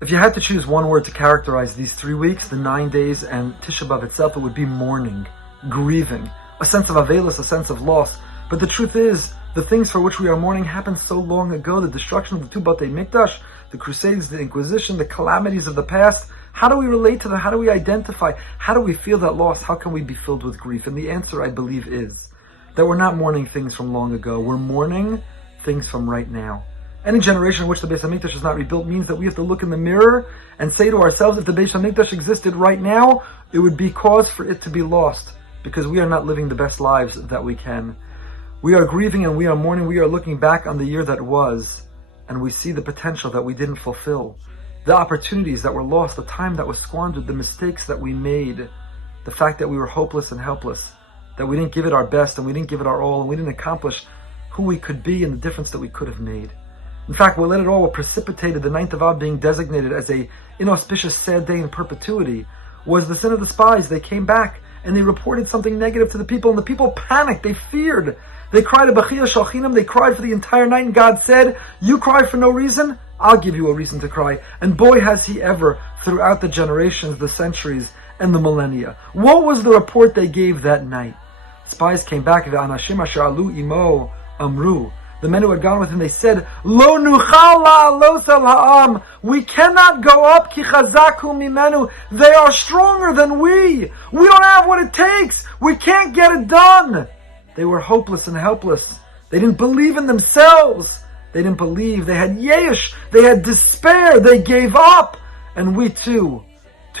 If you had to choose one word to characterize these 3 weeks, the 9 days, and Tisha B'Av itself, it would be mourning, grieving, a sense of avelus, a sense of loss. But the truth is, the things for which we are mourning happened so long ago. The destruction of the 2 Batei Mikdash, the Crusades, the Inquisition, the calamities of the past. How do we relate to them? How do we identify? How do we feel that loss? How can we be filled with grief? And the answer, I believe, is that we're not mourning things from long ago. We're mourning things from right now. Any generation in which the Beis HaMikdash is not rebuilt means that we have to look in the mirror and say to ourselves, if the Beis HaMikdash existed right now, it would be cause for it to be lost, because we are not living the best lives that we can. We are grieving and we are mourning. We are looking back on the year that was, and we see the potential that we didn't fulfill, the opportunities that were lost, the time that was squandered, the mistakes that we made, the fact that we were hopeless and helpless, that we didn't give it our best and we didn't give it our all, and we didn't accomplish who we could be and the difference that we could have made. In fact, what led it all, what precipitated the 9th of Av being designated as a inauspicious sad day in perpetuity, was the sin of the spies. They came back and they reported something negative to the people, and the people panicked, they feared. They cried a bachia shalchinam, they cried for the entire night, and God said, you cry for no reason, I'll give you a reason to cry. And boy has he ever, throughout the generations, the centuries, and the millennia. What was the report they gave that night? Spies came back, Ve'anashim asher alu imo amru. The men who had gone with him, they said, Lo nuchal la'alos al ha'am. We cannot go up, ki chazaku mimenu. They are stronger than we. We don't have what it takes. We can't get it done. They were hopeless and helpless. They didn't believe in themselves. They didn't believe. They had yesh. They had despair. They gave up. And we too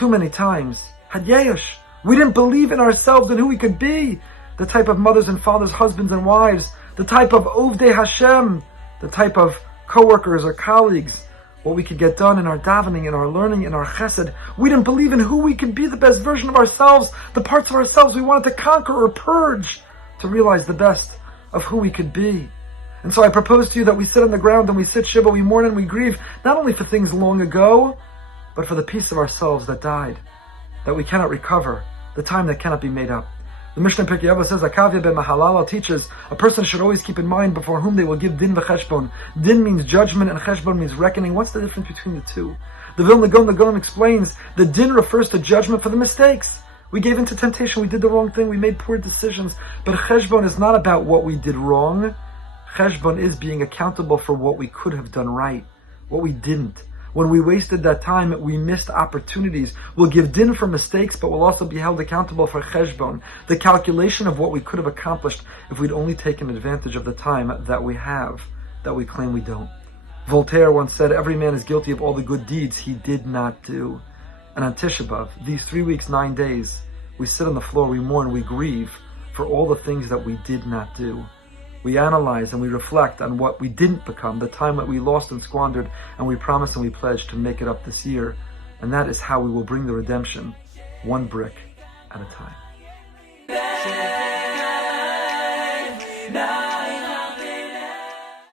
many times, had yesh. We didn't believe in ourselves and who we could be. The type of mothers and fathers, husbands and wives, the type of Ovdei Hashem, the type of co-workers or colleagues, what we could get done in our davening, in our learning, in our chesed. We didn't believe in who we could be, the best version of ourselves, the parts of ourselves we wanted to conquer or purge to realize the best of who we could be. And so I propose to you that we sit on the ground and we sit Shiva, we mourn and we grieve, not only for things long ago, but for the piece of ourselves that died, that we cannot recover, the time that cannot be made up. The Mishnah in Pirkei Avos says, Akavya ben Mahalala teaches, a person should always keep in mind before whom they will give din v'cheshbon. Din means judgment and cheshbon means reckoning. What's the difference between the two? The Vilna Gaon explains, the din refers to judgment for the mistakes. We gave into temptation, we did the wrong thing, we made poor decisions. But cheshbon is not about what we did wrong. Cheshbon is being accountable for what we could have done right, what we didn't. When we wasted that time, we missed opportunities. We'll give din for mistakes, but we'll also be held accountable for cheshbon, the calculation of what we could have accomplished if we'd only taken advantage of the time that we have, that we claim we don't. Voltaire once said, every man is guilty of all the good deeds he did not do. And on Tisha B'Av, these 3 weeks, 9 days, we sit on the floor, we mourn, we grieve for all the things that we did not do. We analyze and we reflect on what we didn't become, the time that we lost and squandered, and we promise and we pledge to make it up this year. And that is how we will bring the redemption, one brick at a time.